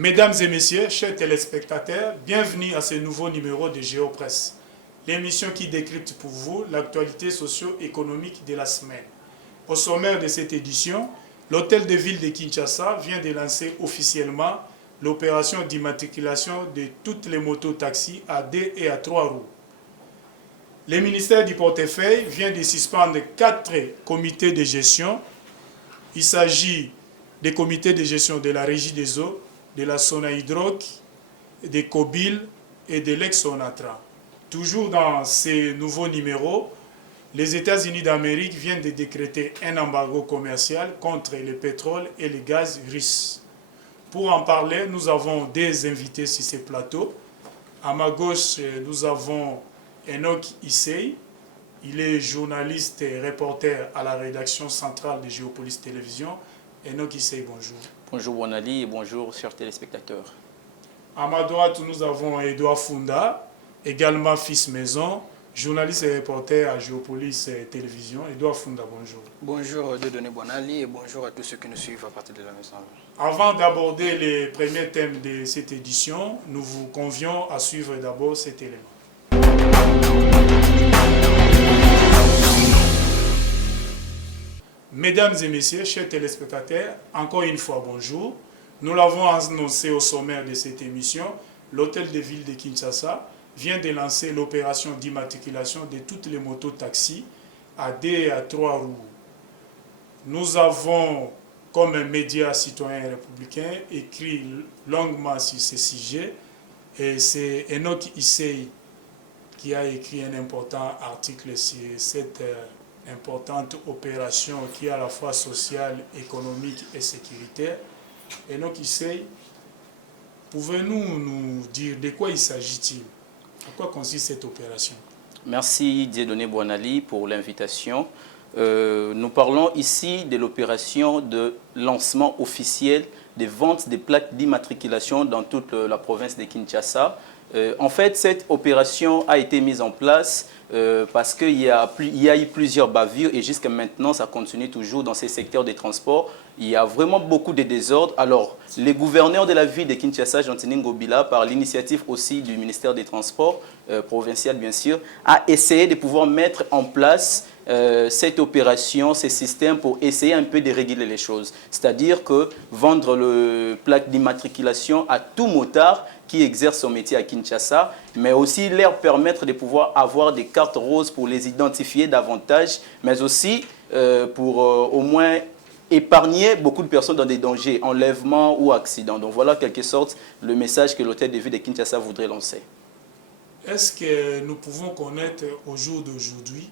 Mesdames et messieurs, chers téléspectateurs, bienvenue à ce nouveau numéro de Géopresse, l'émission qui décrypte pour vous l'actualité socio-économique de la semaine. Au sommaire de cette édition, l'hôtel de ville de Kinshasa vient de lancer officiellement l'opération d'immatriculation de toutes les motos-taxis à 2 et à 3 roues. Le ministère du Portefeuille vient de suspendre 4 comités de gestion. Il s'agit des comités de gestion de la Régie des eaux, de la Sonahydraulique, des COBIL et de l'ex-Sonatra. Toujours dans ces nouveaux numéros, les États-Unis d'Amérique viennent de décréter un embargo commercial contre le pétrole et le gaz russe. Pour en parler, nous avons des invités sur ce plateau. À ma gauche, nous avons Enoch Issei. Il est journaliste et reporter à la rédaction centrale de Géopolis Télévision. Enoch Issei, bonjour. Bonjour Bonali et bonjour chers téléspectateurs. À ma droite, nous avons Edouard Funda, également fils maison, journaliste et reporter à Géopolis Télévision. Edouard Funda, bonjour. Bonjour Dieudonné Bonali et bonjour à tous ceux qui nous suivent à partir de la maison. Avant d'aborder les premiers thèmes de cette édition, nous vous convions à suivre d'abord cet élément. Mesdames et messieurs, chers téléspectateurs, encore une fois bonjour. Nous l'avons annoncé au sommaire de cette émission, l'hôtel de ville de Kinshasa vient de lancer l'opération d'immatriculation de toutes les motos-taxis à 2 et à 3 roues. Nous avons, comme un média citoyen républicain, écrit longuement sur ce sujet et c'est Enoch Issei qui a écrit un important article sur cette importante opération qui est à la fois sociale, économique et sécuritaire. Enoch Issei, pouvez-vous nous dire de quoi il s'agit-il? En quoi consiste cette opération? Merci Dieudonné Bonali pour l'invitation. Nous parlons ici de l'opération de lancement officiel des ventes des plaques d'immatriculation dans toute la province de Kinshasa. En fait, cette opération a été mise en place parce qu'il y a eu plusieurs bavures et jusqu'à maintenant, ça continue toujours dans ces secteurs des transports. Il y a vraiment beaucoup de désordres. Alors, les gouverneurs de la ville de Kinshasa, Jean-Tini Ngobila, par l'initiative aussi du ministère des Transports, provincial bien sûr, a essayé de pouvoir mettre en place cette opération, ces systèmes pour essayer un peu de réguler les choses. C'est-à-dire que vendre le plaque d'immatriculation à tout motard qui exerce son métier à Kinshasa, mais aussi leur permettre de pouvoir avoir des cartes roses pour les identifier davantage, mais aussi pour au moins épargner beaucoup de personnes dans des dangers, enlèvements ou accidents. Donc voilà en quelque sorte le message que l'hôtel de ville de Kinshasa voudrait lancer. Est-ce que nous pouvons connaître au jour d'aujourd'hui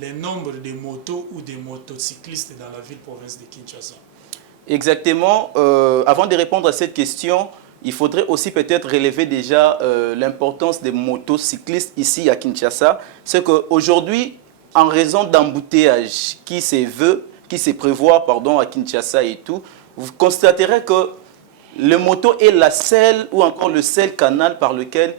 le nombre de motos ou de motocyclistes dans la ville-province de Kinshasa? Exactement. Avant de répondre à cette question, il faudrait aussi peut-être relever déjà l'importance des motocyclistes ici à Kinshasa. C'est qu'aujourd'hui, en raison d'embouteillages qui se prévoient à Kinshasa et tout, vous constaterez que le moto est la seule ou encore le seul canal par lequel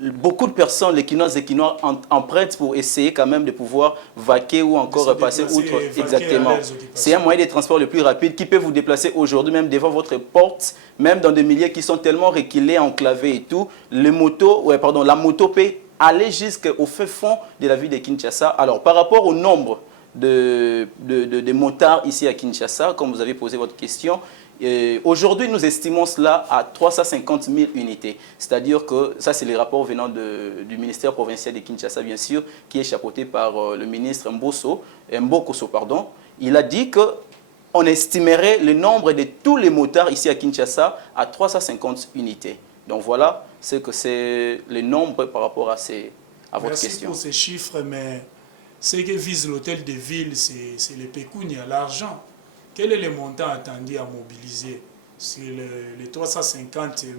beaucoup de personnes, les Kinois et Kinois, empruntent pour essayer quand même de pouvoir vaquer ou encore passer outre. Exactement. C'est un moyen de transport le plus rapide qui peut vous déplacer aujourd'hui même devant votre porte, même dans des milieux qui sont tellement reculés, enclavés et tout. La moto peut aller jusqu'au fin fond de la ville de Kinshasa. Alors, par rapport au nombre de motards ici à Kinshasa, comme vous avez posé votre question, aujourd'hui, nous estimons cela à 350 000 unités. C'est-à-dire que ça, c'est les rapports venant du ministère provincial de Kinshasa, bien sûr, qui est chapeauté par le ministre Mbokoso. Il a dit qu'on estimerait le nombre de tous les motards ici à Kinshasa à 350 unités. Donc voilà ce que c'est le nombre par rapport à votre question. Merci pour ces chiffres, mais ce que vise l'hôtel de ville, c'est le pécunia, l'argent. Quel est le montant attendu à mobiliser sur les 350 000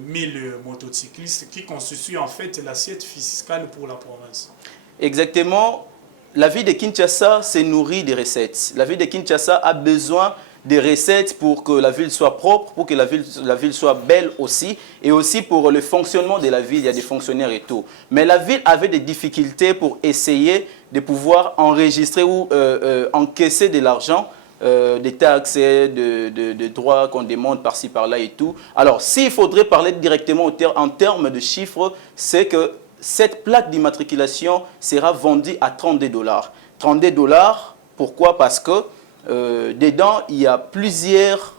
motocyclistes qui constituent en fait l'assiette fiscale pour la province? Exactement. La ville de Kinshasa se nourrit des recettes. La ville de Kinshasa a besoin des recettes pour que la ville soit propre, pour que la ville soit belle aussi, et aussi pour le fonctionnement de la ville, il y a des fonctionnaires et tout. Mais la ville avait des difficultés pour essayer de pouvoir enregistrer ou encaisser de l'argent des taxes, de droits qu'on demande par-ci, par-là et tout. Alors, s'il faudrait parler directement en termes de chiffres, c'est que cette plaque d'immatriculation sera vendue à 32 $. 32 $, pourquoi? Parce que dedans, il y a plusieurs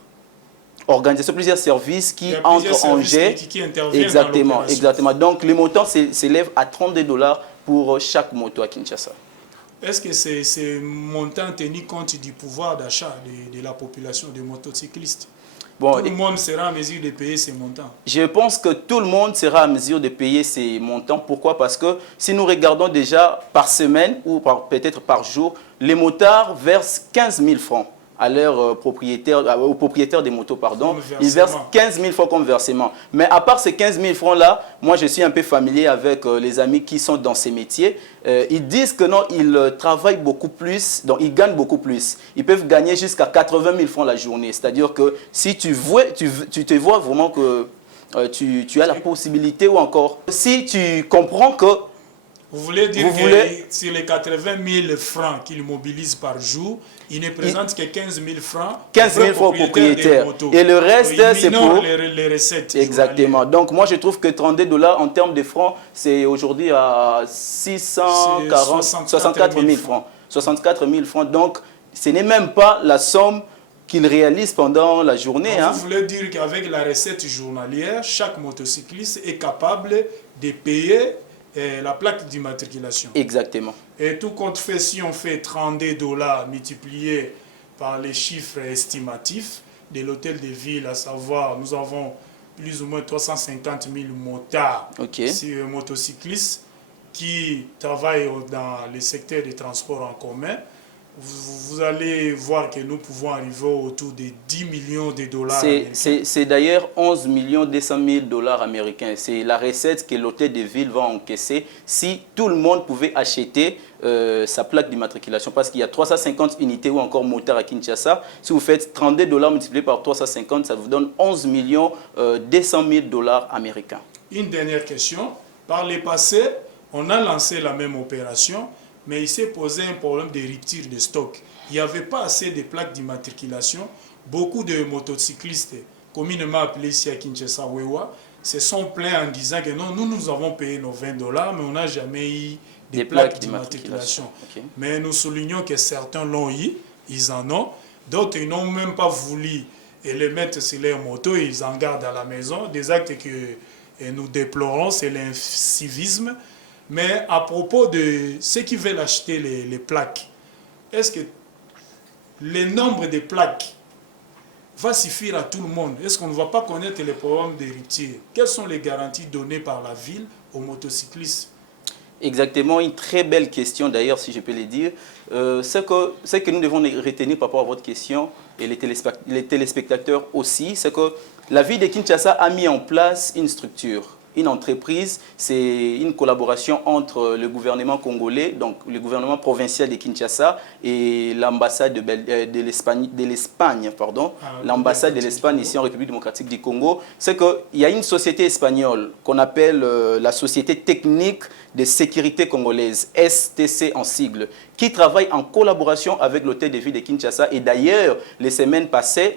organisations, plusieurs services qui entrent en jeu. Qui interviennent exactement, dans l'opération. exactement. Donc, le montant s'élève à 32 $ pour chaque moto à Kinshasa. Est-ce que ces montants tenus compte du pouvoir d'achat de la population de motocyclistes? Bon, tout le monde sera en mesure de payer ces montants? Je pense que tout le monde sera en mesure de payer ces montants. Pourquoi? Parce que si nous regardons déjà par semaine ou peut-être par jour, les motards versent 15 000 francs à leurs propriétaires, aux propriétaires des motos, pardon. Ils versent 15 000 francs comme versement. Mais à part ces 15 000 francs-là, moi je suis un peu familier avec les amis qui sont dans ces métiers. Ils disent que non, ils travaillent beaucoup plus, donc ils gagnent beaucoup plus. Ils peuvent gagner jusqu'à 80 000 francs la journée. C'est-à-dire que si tu te vois vraiment que tu as la possibilité, ou encore si tu comprends que vous voulez dire que sur les 80 000 francs qu'ils mobilisent par jour, ils ne présentent que 15 000 francs. 15 000 francs aux propriétaires. Et le reste, c'est pour les recettes. Exactement. Donc, moi, je trouve que 32 $ en termes de francs, c'est aujourd'hui à 64 000 francs. 64 000 francs. Donc, ce n'est même pas la somme qu'ils réalisent pendant la journée. Donc, vous voulez dire qu'avec la recette journalière, chaque motocycliste est capable de payer la plaque d'immatriculation. Exactement. Et tout compte fait, si on fait 32 $ multiplié par les chiffres estimatifs de l'hôtel de ville, à savoir, nous avons plus ou moins 350 000 motards, motocyclistes qui travaillent dans les secteurs des transports en commun. Vous allez voir que nous pouvons arriver autour de 10 millions de dollars. C'est d'ailleurs 11 200 000 $ américains. C'est la recette que l'hôtel de ville va encaisser si tout le monde pouvait acheter sa plaque d'immatriculation. Parce qu'il y a 350 unités ou encore motards à Kinshasa. Si vous faites 32 $ multiplié par 350, ça vous donne 11 200 000 $ américains. Une dernière question. Par le passé, on a lancé la même opération, mais il s'est posé un problème de rupture de stock. Il n'y avait pas assez de plaques d'immatriculation. Beaucoup de motocyclistes, communément appelés ici à Kinshasa, Wewa, se sont plaints en disant que non, nous avons payé nos 20 $, mais on n'a jamais eu des plaques d'immatriculation. Mais nous soulignons que certains l'ont eu, ils en ont. D'autres, ils n'ont même pas voulu les mettre sur leur moto, ils en gardent à la maison. Des actes que nous déplorons, c'est l'incivisme. Mais à propos de ceux qui veulent acheter les plaques, est-ce que le nombre de plaques va suffire à tout le monde? Est-ce qu'on ne va pas connaître les problèmes de rupture? Quelles sont les garanties données par la ville aux motocyclistes? Exactement, une très belle question d'ailleurs, si je peux le dire. Ce que nous devons retenir par rapport à votre question, et les téléspectateurs aussi, c'est que la ville de Kinshasa a mis en place une structure. Une entreprise, c'est une collaboration entre le gouvernement congolais, donc le gouvernement provincial de Kinshasa et l'ambassade de l'Espagne, l'ambassade de l'Espagne ici en République démocratique du Congo. C'est qu'il y a une société espagnole qu'on appelle la Société technique de sécurité congolaise, STC en sigle, qui travaille en collaboration avec l'hôtel de ville de Kinshasa. Et d'ailleurs, la semaine passée,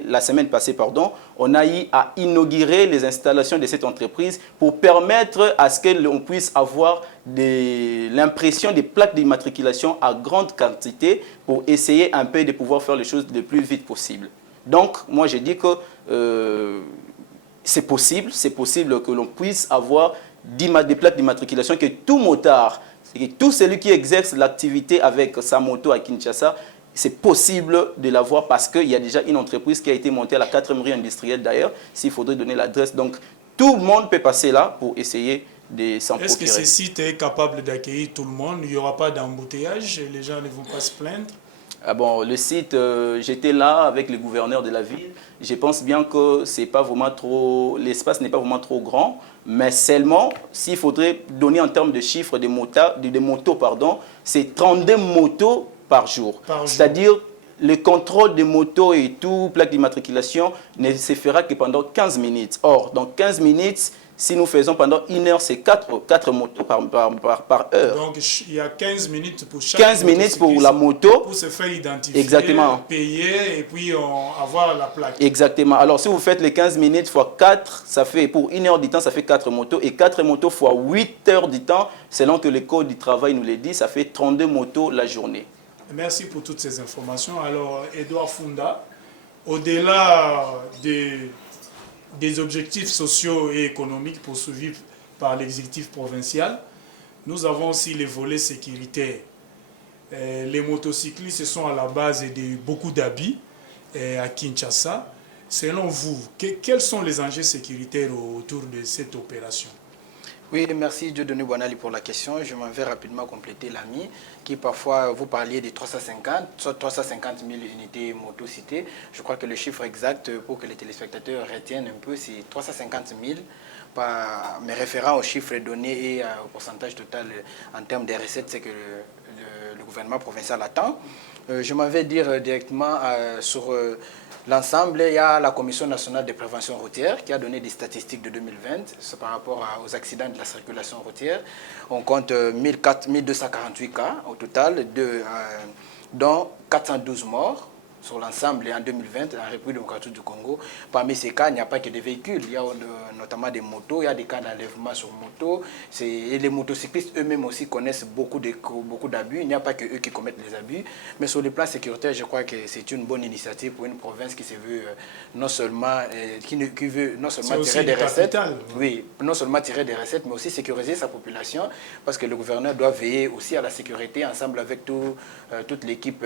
on a eu à inaugurer les installations de cette entreprise pour permettre à ce que l'on puisse avoir l'impression des plaques d'immatriculation à grande quantité pour essayer un peu de pouvoir faire les choses le plus vite possible. Donc, moi, je dis que c'est possible que l'on puisse avoir des plaques d'immatriculation, que tout motard, que tout celui qui exerce l'activité avec sa moto à Kinshasa, c'est possible de l'avoir parce qu'il y a déjà une entreprise qui a été montée à la 4e rue industrielle d'ailleurs, s'il faudrait donner l'adresse. Donc, tout le monde peut passer là pour essayer de s'en procurer. Est-ce que ce site est capable d'accueillir tout le monde? Il n'y aura pas d'embouteillage? Les gens ne vont pas se plaindre? Ah bon, le site, j'étais là avec le gouverneur de la ville. Je pense bien que c'est pas vraiment trop, l'espace n'est pas vraiment trop grand, mais seulement s'il faudrait donner en termes de chiffres de motos, c'est 32 motos par jour. C'est-à-dire le contrôle des motos et tout, plaque d'immatriculation, ne se fera que pendant 15 minutes. Or, dans 15 minutes, si nous faisons pendant 1 heure, c'est 4 motos par heure. Donc, il y a 15 minutes pour chaque 15 minutes pour la moto. Pour se faire identifier, exactement. Payer et puis avoir la plaque. Exactement. Alors, si vous faites les 15 minutes fois 4, ça fait pour 1 heure du temps, ça fait 4 motos. Et 4 motos fois 8 heures du temps, selon que le code du travail nous le dit, ça fait 32 motos la journée. Merci pour toutes ces informations. Alors, Edouard Funda, au-delà des objectifs sociaux et économiques poursuivis par l'exécutif provincial, nous avons aussi les volets sécuritaires. Les motocyclistes sont à la base de beaucoup d'habits à Kinshasa. Selon vous, quels sont les enjeux sécuritaires autour de cette opération? Oui, merci Dieudonné Boanali pour la question. Je m'en vais rapidement compléter l'ami qui parfois vous parliez de 350, soit 350 000 unités motocitées. Je crois que le chiffre exact pour que les téléspectateurs retiennent un peu, c'est 350 000, mais référant au chiffre donné et au pourcentage total en termes des recettes, c'est que le gouvernement provincial attend. Je m'en vais dire directement sur l'ensemble. Il y a la Commission nationale de prévention routière qui a donné des statistiques de 2020 par rapport aux accidents de la circulation routière. On compte 1248 cas au total, dont 412 morts sur l'ensemble en 2020 en République démocratique du Congo. Parmi ces cas, il n'y a pas que des véhicules, il y a notamment des motos, il y a des cas d'enlèvement sur moto. Et les motocyclistes eux-mêmes aussi connaissent beaucoup d'abus. Il n'y a pas que eux qui commettent les abus. Mais sur le plan sécuritaire, je crois que c'est une bonne initiative pour une province qui se veut non seulement, qui veut non seulement tirer des recettes, oui, non seulement tirer des recettes, mais aussi sécuriser sa population, parce que le gouverneur doit veiller aussi à la sécurité ensemble avec toute l'équipe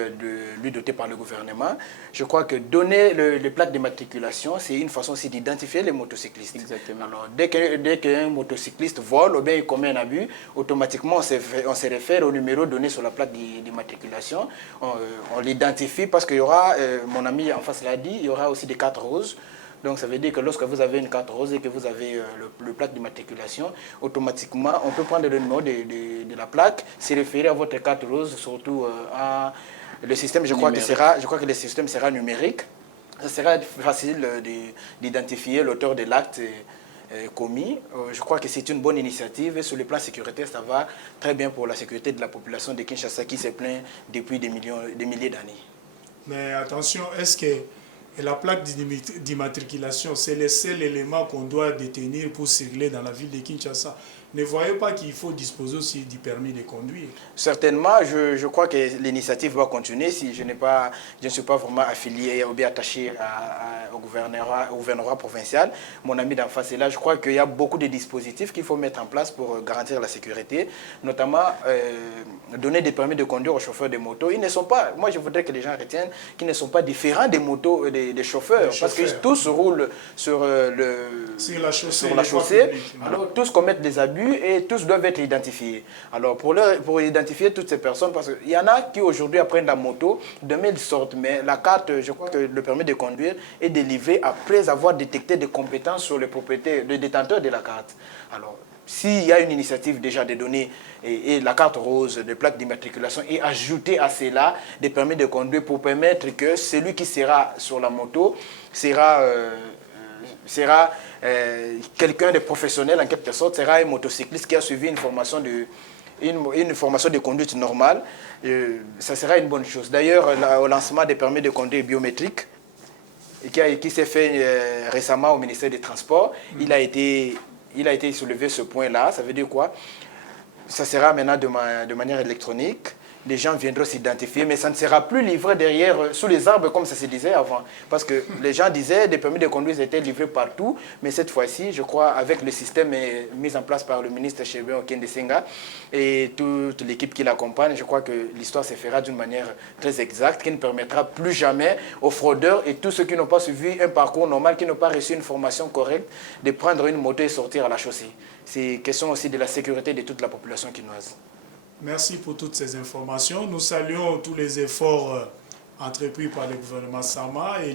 lui dotée par le gouvernement. Je crois que donner les plaques d'immatriculation, c'est une façon aussi d'identifier les motocyclistes. Exactement. Alors, dès qu'un motocycliste vole ou bien il commet un abus, automatiquement on se réfère au numéro donné sur la plaque d'immatriculation. On l'identifie parce qu'il y aura, mon ami en face l'a dit, il y aura aussi des cartes roses. Donc ça veut dire que lorsque vous avez une carte rose et que vous avez le plaque d'immatriculation, automatiquement on peut prendre le numéro de la plaque, se référer à votre carte rose, surtout à le système, je crois que le système sera numérique. Ça sera facile d'identifier l'auteur de l'acte commis. Je crois que c'est une bonne initiative et sur le plan sécuritaire, ça va très bien pour la sécurité de la population de Kinshasa qui se plaint depuis des milliers d'années. Mais attention, est-ce que la plaque d'immatriculation, c'est le seul élément qu'on doit détenir pour circuler dans la ville de Kinshasa? Ne voyez pas qu'il faut disposer aussi du permis de conduire? Certainement, je crois que l'initiative va continuer. Si je ne suis pas vraiment affilié ou bien attaché au gouvernorat provincial, mon ami d'en face est là. Je crois qu'il y a beaucoup de dispositifs qu'il faut mettre en place pour garantir la sécurité, notamment donner des permis de conduire aux chauffeurs de motos. Ils ne sont pas, moi je voudrais que les gens retiennent qu'ils ne sont pas différents des motos, des chauffeurs, parce que tous roulent sur la chaussée. Alors tous commettent des abus et tous doivent être identifiés. Alors pour identifier toutes ces personnes, parce qu'il y en a qui aujourd'hui apprennent la moto, demain ils sortent, mais la carte, je crois que le permis de conduire est délivré après avoir détecté des compétences sur le propriétaire, le détenteur de la carte. Alors s'il y a une initiative déjà de donner et la carte rose, de plaques d'immatriculation et ajouter à cela des permis de conduire pour permettre que celui qui sera sur la moto sera quelqu'un de professionnel en quelque sorte, sera un motocycliste qui a suivi une formation de conduite normale. Ça sera une bonne chose. D'ailleurs, au lancement des permis de conduire biométriques, qui s'est fait récemment au ministère des Transports, il a été soulevé ce point-là. Ça veut dire quoi? Ça sera maintenant de manière électronique. Les gens viendront s'identifier, mais ça ne sera plus livré derrière, sous les arbres, comme ça se disait avant. Parce que les gens disaient des permis de conduire étaient livrés partout, mais cette fois-ci, je crois, avec le système mis en place par le ministre Chebien Okendesenga et toute l'équipe qui l'accompagne, je crois que l'histoire se fera d'une manière très exacte, qui ne permettra plus jamais aux fraudeurs et tous ceux qui n'ont pas suivi un parcours normal, qui n'ont pas reçu une formation correcte, de prendre une moto et sortir à la chaussée. C'est question aussi de la sécurité de toute la population quinoise. Merci pour toutes ces informations. Nous saluons tous les efforts entrepris par le gouvernement Sama et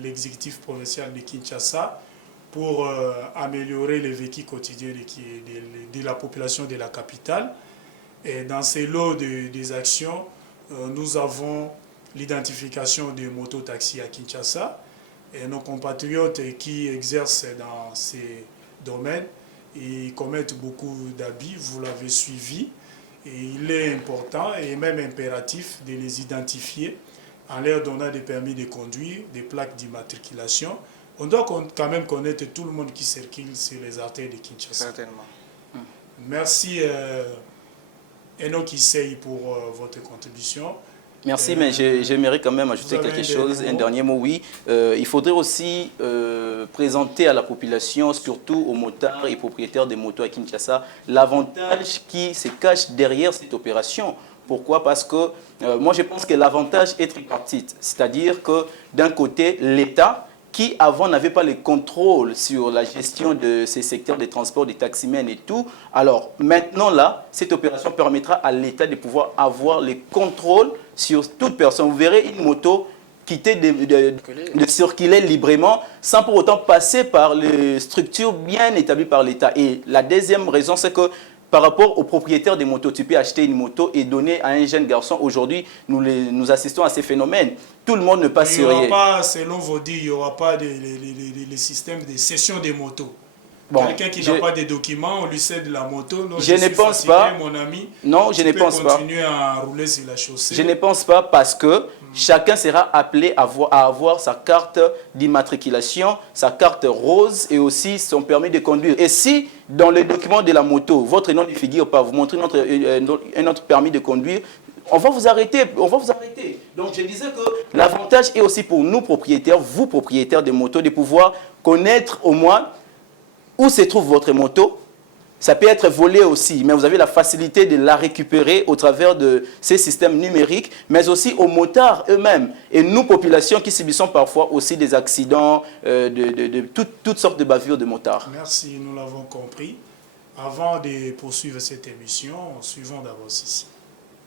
l'exécutif provincial de Kinshasa pour améliorer le vécu quotidien de la population de la capitale. Et dans ces lots des actions, nous avons l'identification des mototaxis à Kinshasa. Et nos compatriotes qui exercent dans ces domaines, ils commettent beaucoup d'abus, vous l'avez suivi. Et il est important et même impératif de les identifier en leur donnant des permis de conduire, des plaques d'immatriculation. On doit quand même connaître tout le monde qui circule sur les artères de Kinshasa. Certainement. Merci Enoch Issei pour votre contribution. Merci, mais j'aimerais quand même ajouter quelque chose, un dernier mot, oui. Il faudrait aussi présenter à la population, surtout aux motards et propriétaires des motos à Kinshasa, l'avantage qui se cache derrière cette opération. Pourquoi? Parce que moi, je pense que l'avantage est tripartite. C'est-à-dire que d'un côté, l'État, qui avant n'avait pas le contrôle sur la gestion de ces secteurs des transports, des taximens et tout. Alors maintenant là, cette opération permettra à l'État de pouvoir avoir le contrôle sur toute personne. Vous verrez une moto quitter de circuler librement sans pour autant passer par les structures bien établies par l'État. Et la deuxième raison, c'est que par rapport aux propriétaires des motos, tu peux acheter une moto et donner à un jeune garçon. Aujourd'hui, nous assistons à ces phénomènes. Tout le monde ne passe sur rien. Selon vos dires, il n'y aura pas les systèmes de cession des motos. Bon, quelqu'un qui n'a pas de documents, on lui cède la moto. Non, je ne pense pas. Mon ami, non, je ne pense pas. Continuer à rouler sur la chaussée. Je ne pense pas parce que chacun sera appelé à avoir sa carte d'immatriculation, sa carte rose et aussi son permis de conduire. Et si dans les documents de la moto, votre nom ne figure pas, vous montrez un autre permis de conduire, on va vous arrêter, Donc je disais que l'avantage est aussi pour nous propriétaires, vous propriétaires de motos, de pouvoir connaître au moins où se trouve votre moto. Ça peut être volé aussi, mais vous avez la facilité de la récupérer au travers de ces systèmes numériques, mais aussi aux motards eux-mêmes. Et nous, populations qui subissons parfois aussi des accidents, de toutes sortes de bavures de motards. Merci, nous l'avons compris. Avant de poursuivre cette émission, suivons d'abord ceci.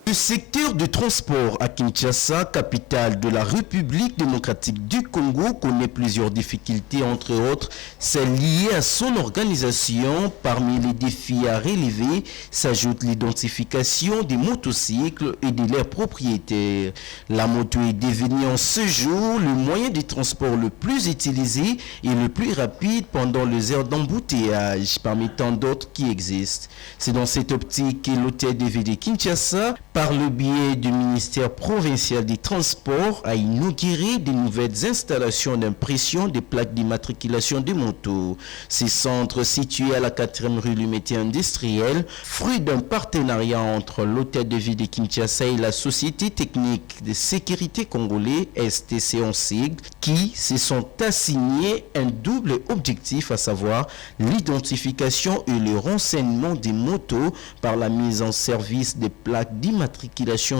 Le secteur du transport à Kinshasa, capitale de la République démocratique du Congo, connaît plusieurs difficultés, entre autres celles liées à son organisation. Parmi les défis à relever s'ajoute l'identification des motocycles et de leurs propriétaires. La moto est devenue en ce jour le moyen de transport le plus utilisé et le plus rapide pendant les heures d'embouteillage, parmi tant d'autres qui existent. C'est dans cette optique que l'hôtel de ville de Kinshasa, par le biais du ministère provincial des Transports, a inauguré de nouvelles installations d'impression des plaques d'immatriculation des motos. Ces centres situés à la 4e rue Lumete industrielle, fruit d'un partenariat entre l'hôtel de ville de Kinshasa et la Société technique de sécurité congolais, STC en sigle, qui se sont assignés un double objectif, à savoir l'identification et le renseignement des motos par la mise en service des plaques d'immatriculation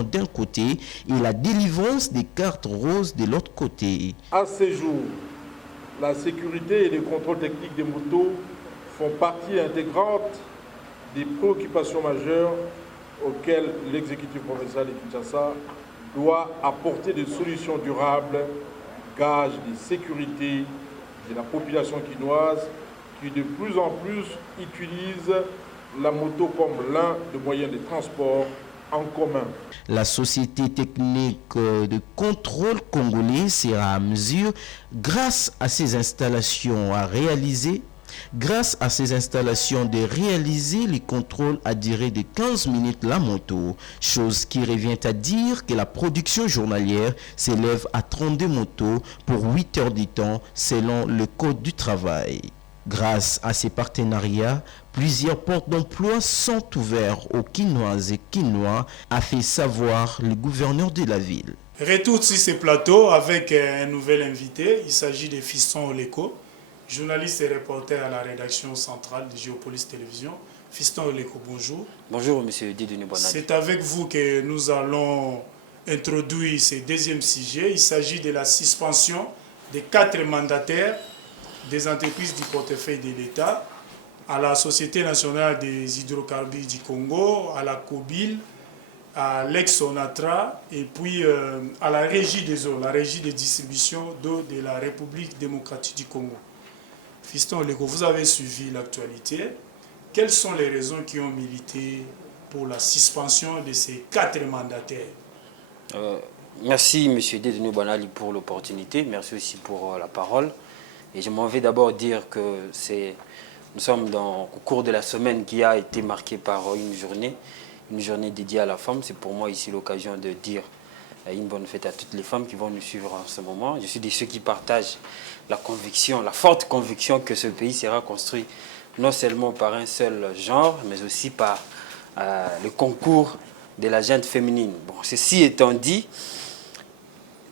d'un côté et la délivrance des cartes roses de l'autre côté. À ce jour, la sécurité et le contrôle technique des motos font partie intégrante des préoccupations majeures auxquelles l'exécutif provincial de Kinshasa doit apporter des solutions durables, gage de sécurité de la population quinoise qui de plus en plus utilise la moto comme l'un des moyens de transport en commun. La société technique de contrôle congolais sera à mesure, grâce à ces installations, de réaliser les contrôles à durée de 15 minutes la moto, chose qui revient à dire que la production journalière s'élève à 32 motos pour 8 heures de temps selon le code du travail. Grâce à ces partenariats, plusieurs portes d'emploi sont ouvertes aux Quinoises et Quinois, a fait savoir le gouverneur de la ville. Retour sur ce plateau avec un nouvel invité. Il s'agit de Fiston Oleko, journaliste et reporter à la rédaction centrale de Géopolis Télévision. Fiston Oleko, bonjour. Bonjour, monsieur Dieudonné Bonal. C'est avec vous que nous allons introduire ce deuxième sujet. Il s'agit de la suspension des 4 mandataires des entreprises du portefeuille de l'État, à la Société nationale des hydrocarbures du Congo, à la COBIL, à l'ex-Sonatra et puis à la régie des eaux, la régie de distribution d'eau de la République démocratique du Congo. Fiston Oleko, vous avez suivi l'actualité. Quelles sont les raisons qui ont milité pour la suspension de ces 4 mandataires? Merci, M. Dedenou Banali, pour l'opportunité. Merci aussi pour la parole. Et je m'en vais d'abord dire que nous sommes au cours de la semaine qui a été marquée par une journée dédiée à la femme. C'est pour moi ici l'occasion de dire une bonne fête à toutes les femmes qui vont nous suivre en ce moment. Je suis de ceux qui partagent la forte conviction que ce pays sera construit non seulement par un seul genre, mais aussi par le concours de la gente féminine. Bon, ceci étant dit,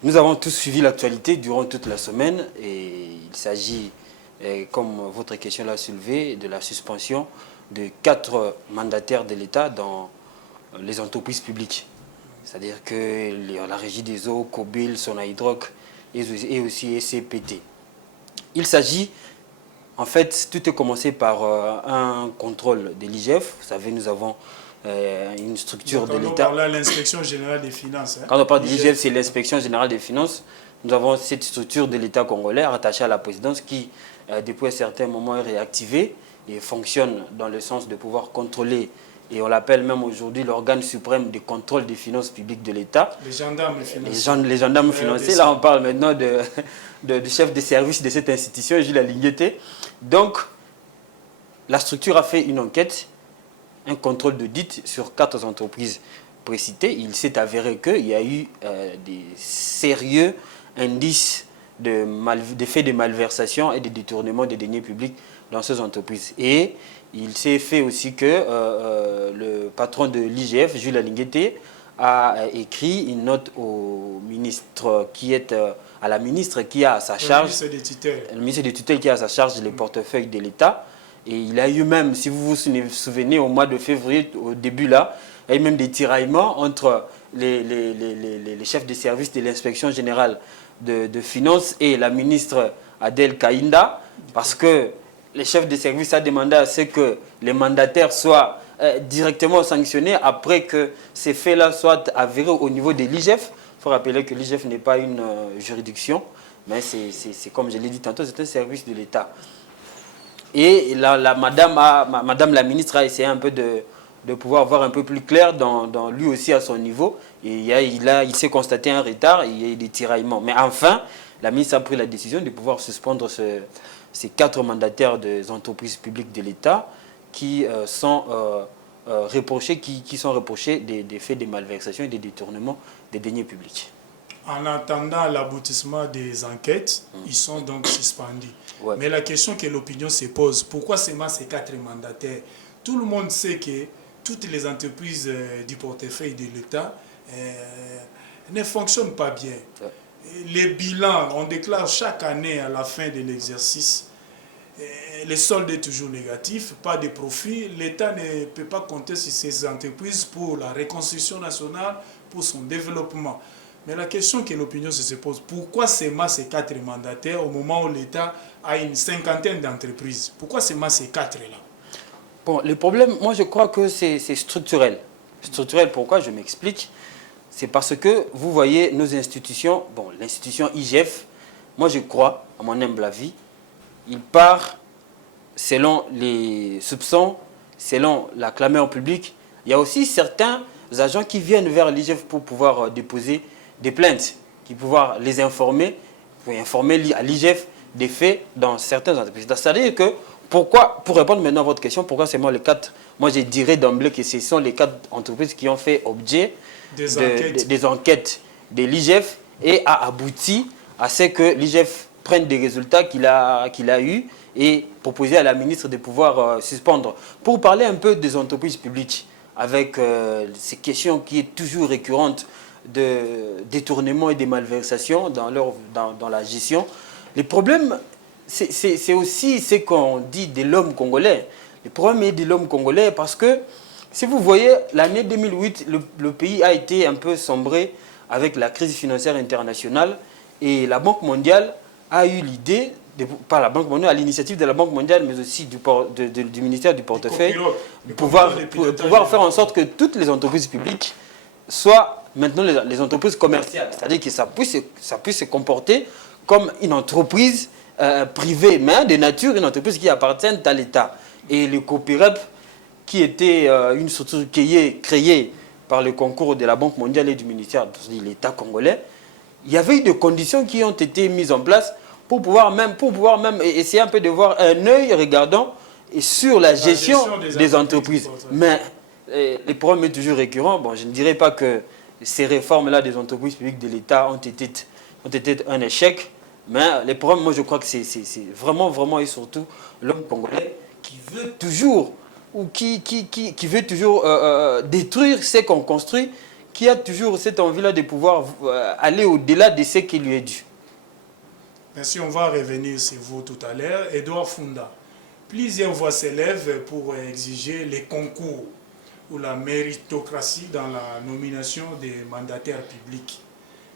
nous avons tous suivi l'actualité durant toute la semaine et il s'agit, comme votre question l'a soulevé, de la suspension de 4 mandataires de l'État dans les entreprises publiques. C'est-à-dire que la Régie des eaux, Cobil, Sonaïdroc et aussi SCPT. Il s'agit, en fait, tout est commencé par un contrôle de l'IGF. Vous savez, nous avons une structure de l'État. Quand on parle de l'inspection générale des finances. Quand on parle de l'IGF, c'est l'inspection générale des finances. Nous avons cette structure de l'État congolais rattachée à la présidence qui, depuis un certain moment, est réactivée et fonctionne dans le sens de pouvoir contrôler. Et on l'appelle même aujourd'hui l'organe suprême de contrôle des finances publiques de l'État. Les gendarmes financiers. Les gendarmes financiers. Là, on parle maintenant du chef de service de cette institution, Jules Alinguete. Donc, la structure a fait une enquête, un contrôle d'audit sur 4 entreprises précitées. Il s'est avéré qu'il y a eu des sérieux indices de faits de malversation et de détournement des deniers publics dans ces entreprises. Et il s'est fait aussi que le patron de l'IGF, Jules Alinguete, a écrit une note au ministre à la ministre qui a à sa charge, le ministre des tutelles qui a à sa charge les portefeuilles de l'État. Et il a eu même, si vous vous souvenez, au mois de février, au début là, il y a eu même des tiraillements entre les chefs de service de l'inspection générale de finances et la ministre Adèle Kaïnda, parce que les chefs de service ont demandé à ce que les mandataires soient directement sanctionnés après que ces faits-là soient avérés au niveau de l'IGF. Il faut rappeler que l'IGF n'est pas une juridiction, mais c'est comme je l'ai dit tantôt, c'est un service de l'État. Et madame la ministre a essayé un peu de pouvoir voir un peu plus clair dans lui aussi à son niveau. Et il s'est constaté un retard, il y a eu des tiraillements. Mais enfin, la ministre a pris la décision de pouvoir suspendre ces 4 mandataires des entreprises publiques de l'État qui sont reprochés des faits de malversation et de détournement des deniers publics. En attendant l'aboutissement des enquêtes, ils sont donc suspendus. Ouais. Mais la question que l'opinion se pose, pourquoi seulement ces 4 mandataires? Tout le monde sait que toutes les entreprises du portefeuille de l'État ne fonctionnent pas bien. Ouais. Les bilans, on déclare chaque année à la fin de l'exercice, le solde est toujours négatif, pas de profit. L'État ne peut pas compter sur ces entreprises pour la reconstruction nationale, pour son développement. Mais la question que l'opinion se pose, pourquoi seulement ces 4 mandataires au moment où l'État a une 50aine d'entreprises? Pourquoi seulement ces 4-là? Bon, le problème, moi je crois que c'est structurel. Structurel, pourquoi? Je m'explique. C'est parce que vous voyez nos institutions, bon, l'institution IGF, moi je crois, à mon humble avis, il part selon les soupçons, selon la clameur publique. Il y a aussi certains agents qui viennent vers l'IGF pour pouvoir déposer des plaintes, qui pouvoir les informer, pour informer à l'IGF des faits dans certaines entreprises. C'est-à-dire que, pourquoi, pour répondre maintenant à votre question, pourquoi seulement les 4? Moi je dirais d'emblée que ce sont les 4 entreprises qui ont fait objet des enquêtes de l'IGF et a abouti à ce que l'IGF prenne des résultats qu'il a eus et proposer à la ministre de pouvoir suspendre. Pour parler un peu des entreprises publiques, avec ces questions qui est toujours récurrentes de détournement et de malversation dans la gestion, les problèmes, c'est aussi ce qu'on dit de l'homme congolais. Le problème est de l'homme congolais parce que, si vous voyez, l'année 2008, le pays a été un peu sombré avec la crise financière internationale et la Banque mondiale a eu l'idée, pas la Banque mondiale, à l'initiative de la Banque mondiale, mais aussi du ministère du portefeuille, de pouvoir faire en sorte que toutes les entreprises publiques soient maintenant les entreprises commerciales. C'est-à-dire que ça puisse se comporter comme une entreprise privée, mais de nature, une entreprise qui appartient à l'État. Et le COPIREP, qui était une structure créée par le concours de la Banque mondiale et du ministère de l'État congolais, il y avait eu des conditions qui ont été mises en place pour pouvoir même essayer un peu de voir un œil regardant sur la gestion des entreprises. Mais les problèmes est toujours récurrent. Bon, je ne dirais pas que ces réformes-là des entreprises publiques de l'État ont été un échec, mais les problèmes, moi je crois que c'est vraiment et surtout l'homme congolais qui veut toujours veut toujours détruire ce qu'on construit, qui a toujours cette envie-là de pouvoir aller au-delà de ce qui lui est dû. Merci, on va revenir sur vous tout à l'heure. Edouard Funda, plusieurs voix s'élèvent pour exiger les concours ou la méritocratie dans la nomination des mandataires publics.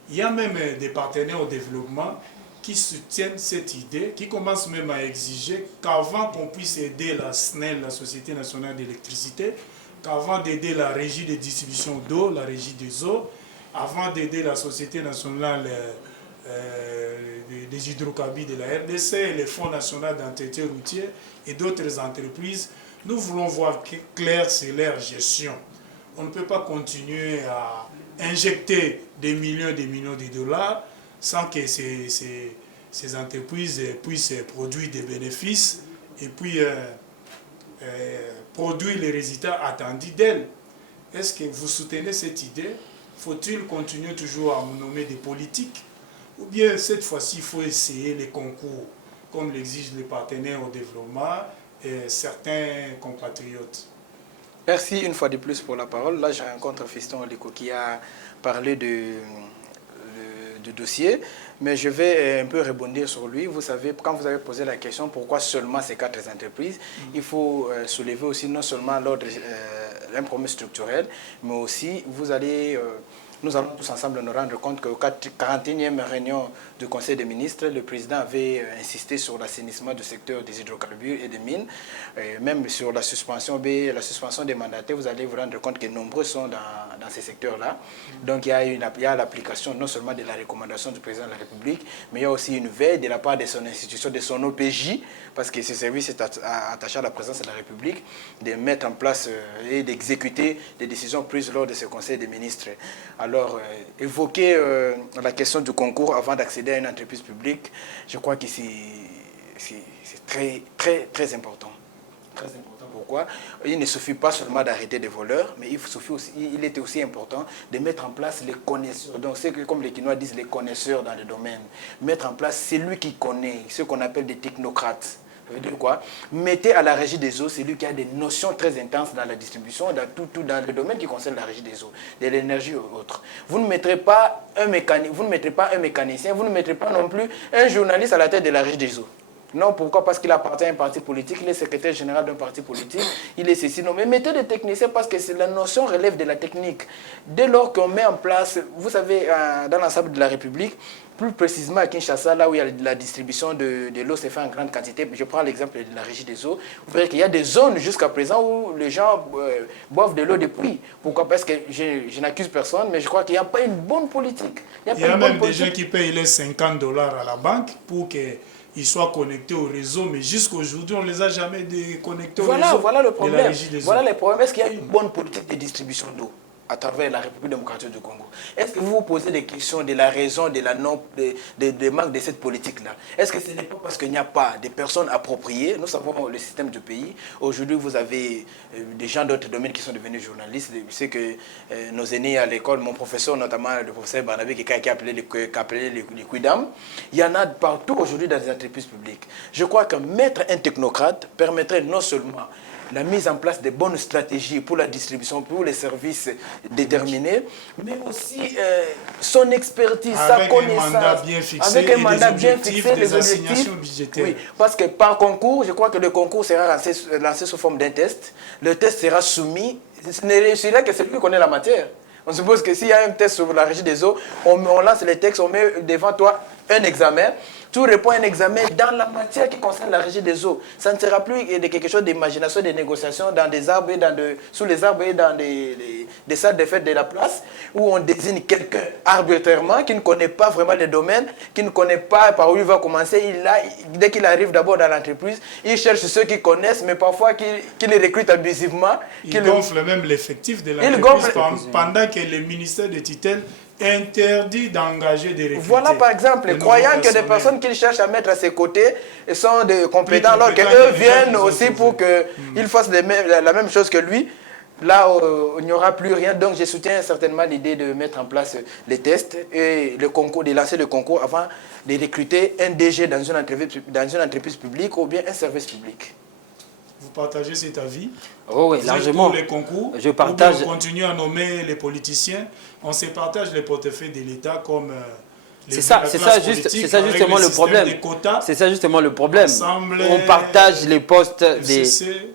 Il y a même des partenaires au développement qui soutiennent cette idée, qui commencent même à exiger qu'avant qu'on puisse aider la SNEL, la Société nationale d'électricité, qu'avant d'aider la régie de distribution d'eau, la régie des eaux, avant d'aider la Société nationale des hydrocarbures de la RDC, le Fonds national d'entretien routier et d'autres entreprises, nous voulons voir clair sur leur gestion. On ne peut pas continuer à injecter des millions de dollars sans que ces entreprises puissent produire des bénéfices et puis produire les résultats attendus d'elles. Est-ce que vous soutenez cette idée? Faut-il continuer toujours à nommer des politiques? Ou bien cette fois-ci, il faut essayer les concours, comme l'exigent les partenaires au développement et certains compatriotes? Merci une fois de plus pour la parole. Là, je rencontre Fiston Oliko qui a parlé du dossier, mais je vais un peu rebondir sur lui. Vous savez, quand vous avez posé la question pourquoi seulement ces 4 entreprises, il faut soulever aussi non seulement l'ordre, un problème structurel, mais aussi nous allons tous ensemble nous rendre compte qu'au 41e réunion du Conseil des ministres, le président avait insisté sur l'assainissement du secteur des hydrocarbures et des mines, même sur la suspension des mandataires. Vous allez vous rendre compte que nombreux sont dans ces secteurs-là. Donc il y a l'application non seulement de la recommandation du président de la République, mais il y a aussi une veille de la part de son institution, de son OPJ, parce que ce service est attaché à la présidence de la République, de mettre en place et d'exécuter des décisions prises lors de ce Conseil des ministres. Alors, évoquer la question du concours avant d'accéder à une entreprise publique, je crois que c'est très, très, très important. Très important. Pourquoi? Il ne suffit pas seulement d'arrêter des voleurs, mais il était aussi important de mettre en place les connaisseurs. Donc, c'est comme les Quinois disent, les connaisseurs dans le domaine. Mettre en place celui qui connaît, ce qu'on appelle des technocrates. Ça veut dire quoi? Mettez à la régie des eaux celui qui a des notions très intenses dans la distribution, dans le domaine qui concerne la régie des eaux, de l'énergie ou autre. Vous ne mettrez pas un mécanicien, vous ne mettrez pas non plus un journaliste à la tête de la régie des eaux. Non, pourquoi? Parce qu'il appartient à un parti politique, il est secrétaire général d'un parti politique, il est ceci. Non, mais mettez des techniciens parce que la notion relève de la technique. Dès lors qu'on met en place, vous savez, dans l'ensemble de la République, plus précisément à Kinshasa, là où il y a la distribution de l'eau se fait en grande quantité, je prends l'exemple de la régie des eaux, vous verrez qu'il y a des zones jusqu'à présent où les gens boivent de l'eau de pluie. Pourquoi? Parce que je n'accuse personne, mais je crois qu'il n'y a pas une bonne politique. Il y a même des gens qui payent les $50 à la banque pour qu'ils soient connectés au réseau, mais jusqu'à aujourd'hui, on ne les a jamais connectés au réseau. Voilà le problème. De la régie des eaux. Voilà le problème. Est-ce qu'il y a une bonne politique de distribution d'eau à travers la République démocratique du Congo? Est-ce que vous vous posez des questions de la raison de manque de cette politique-là? Est-ce que ce n'est pas parce qu'il n'y a pas de personnes appropriées? Nous savons le système du pays. Aujourd'hui, vous avez des gens d'autres domaines qui sont devenus journalistes. Je sais que nos aînés à l'école, mon professeur, notamment le professeur Barnabé, qui a appelé les quidam, il y en a partout aujourd'hui dans les entreprises publiques. Je crois que mettre un technocrate permettrait non seulement la mise en place de bonnes stratégies pour la distribution, pour les services déterminés, mais aussi son expertise, sa connaissance, avec un mandat bien fixé, des objectifs budgétaires. Oui, parce que par concours, je crois que le concours sera lancé sous forme d'un test. Le test sera soumis. Ce n'est réussira que celui qui connaît la matière. On suppose que s'il y a un test sur la régie des eaux, on lance les textes, on met devant toi un examen. tout répond à un examen dans la matière qui concerne la régie des eaux. Ça ne sera plus de quelque chose d'imagination, de négociation dans des arbres et sous les arbres et dans des salles de fête de la place où on désigne quelqu'un arbitrairement qui ne connaît pas vraiment le domaine, qui ne connaît pas par où il va commencer. Dès qu'il arrive d'abord dans l'entreprise, il cherche ceux qui connaissent, mais parfois qui les recrutent abusivement. Il gonfle même l'effectif de l'entreprise pendant que le ministère de tutelle interdit d'engager des recrutés. Voilà par exemple, croyant que des personnes qu'il cherche à mettre à ses côtés sont compétents, alors qu'eux viennent aussi pour qu'ils fassent la même chose que lui. Là, il n'y aura plus rien. Donc, je soutiens certainement l'idée de mettre en place les tests et le concours, de lancer le concours avant de recruter un DG dans une entreprise publique ou bien un service public. Vous partagez cet avis? Oh oui, vous largement. Êtes pour les concours? Je partage. On continue à nommer les politiciens. On se partage les portefeuilles de l'État comme c'est ça justement le problème. C'est ça justement le problème. On partage les postes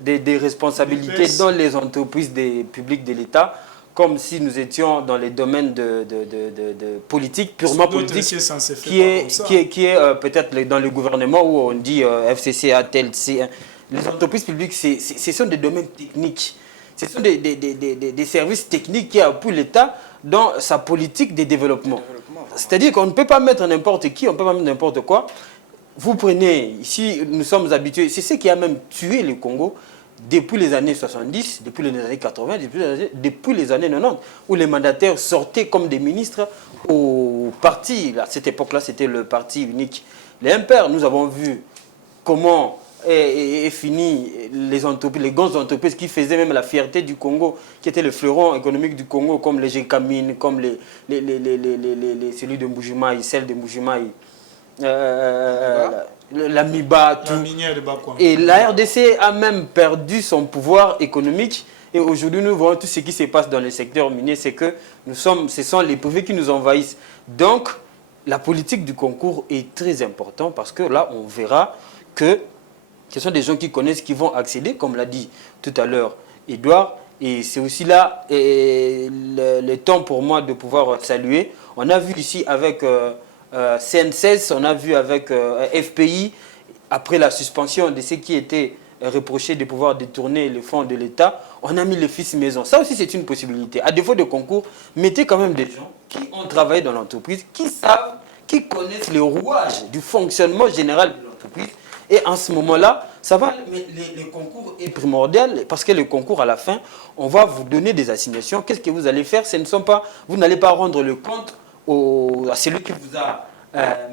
des responsabilités dans les entreprises publiques de l'État, comme si nous étions dans les domaines de politique, purement politique, qui est peut-être dans le gouvernement où on dit FCC, ATEL, les entreprises publiques, ce sont des domaines techniques. Ce sont des services techniques qui appuient l'État dans sa politique de développement. C'est-à-dire qu'on ne peut pas mettre n'importe qui, on ne peut pas mettre n'importe quoi. Vous prenez, ici, nous sommes habitués, c'est ce qui a même tué le Congo depuis les années 70, depuis les années 80, depuis les années 90, où les mandataires sortaient comme des ministres au parti. À cette époque-là, c'était le parti unique. Les MPR, nous avons vu comment est fini les grandes entreprises qui faisaient même la fierté du Congo, qui étaient le fleuron économique du Congo, comme les Gécamines, comme celui de Mbujimaï, celle de Mbujimaï, la MIBA, tout. Et la RDC a même perdu son pouvoir économique. Et aujourd'hui, nous voyons tout ce qui se passe dans le secteur minier, c'est que ce sont les privés qui nous envahissent. Donc, la politique du concours est très importante parce que là, on verra que ce sont des gens qui connaissent, qui vont accéder, comme l'a dit tout à l'heure Edouard. Et c'est aussi là le temps pour moi de pouvoir saluer. On a vu ici avec CN16, on a vu avec FPI, après la suspension de ceux qui étaient reprochés de pouvoir détourner les fonds de l'État, on a mis les fils maison. Ça aussi, c'est une possibilité. À défaut de concours, mettez quand même des gens qui ont travaillé dans l'entreprise, qui savent, qui connaissent les rouages du fonctionnement général de l'entreprise. Et en ce moment-là, ça va, mais le concours est primordial parce que le concours, à la fin, on va vous donner des assignations. Qu'est-ce que vous allez faire? Vous n'allez pas rendre le compte à celui qui vous a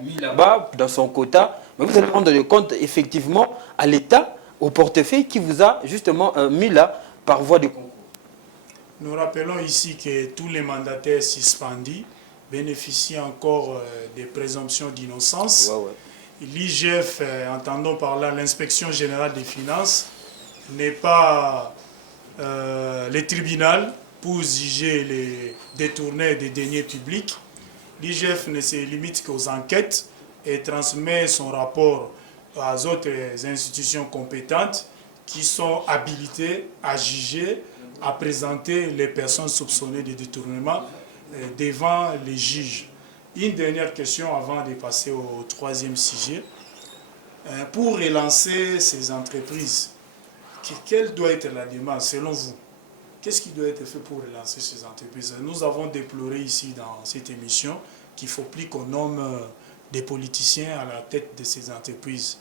mis là-bas dans son quota, mais vous allez rendre le compte effectivement à l'État, au portefeuille qui vous a justement mis là par voie de concours. Nous rappelons ici que tous les mandataires suspendus bénéficient encore des présomptions d'innocence. Ouais. L'IGF, entendons par là l'inspection générale des finances, n'est pas le tribunal pour juger les détournés des deniers publics. L'IGF ne se limite qu'aux enquêtes et transmet son rapport aux autres institutions compétentes qui sont habilitées à juger, à présenter les personnes soupçonnées de détournement devant les juges. Une dernière question avant de passer au troisième sujet. Pour relancer ces entreprises, quelle doit être la démarche selon vous? Qu'est-ce qui doit être fait pour relancer ces entreprises? Nous avons déploré ici dans cette émission qu'il ne faut plus qu'on nomme des politiciens à la tête de ces entreprises.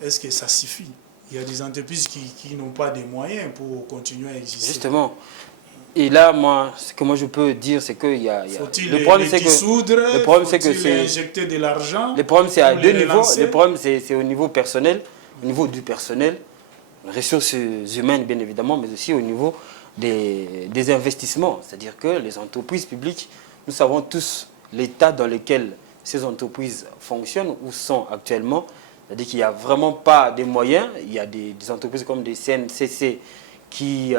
Est-ce que ça suffit? Il y a des entreprises qui n'ont pas de moyens pour continuer à exister. Justement. Et là, ce que je peux dire, c'est qu'il y a... Faut-il le problème, c'est que injecter de l'argent? Le problème, c'est à deux niveaux. Le problème, c'est au niveau personnel, au niveau du personnel, les ressources humaines, bien évidemment, mais aussi au niveau des investissements. C'est-à-dire que les entreprises publiques, nous savons tous l'état dans lequel ces entreprises fonctionnent ou sont actuellement. C'est-à-dire qu'il n'y a vraiment pas de moyens. Il y a des entreprises comme des CNCC qui,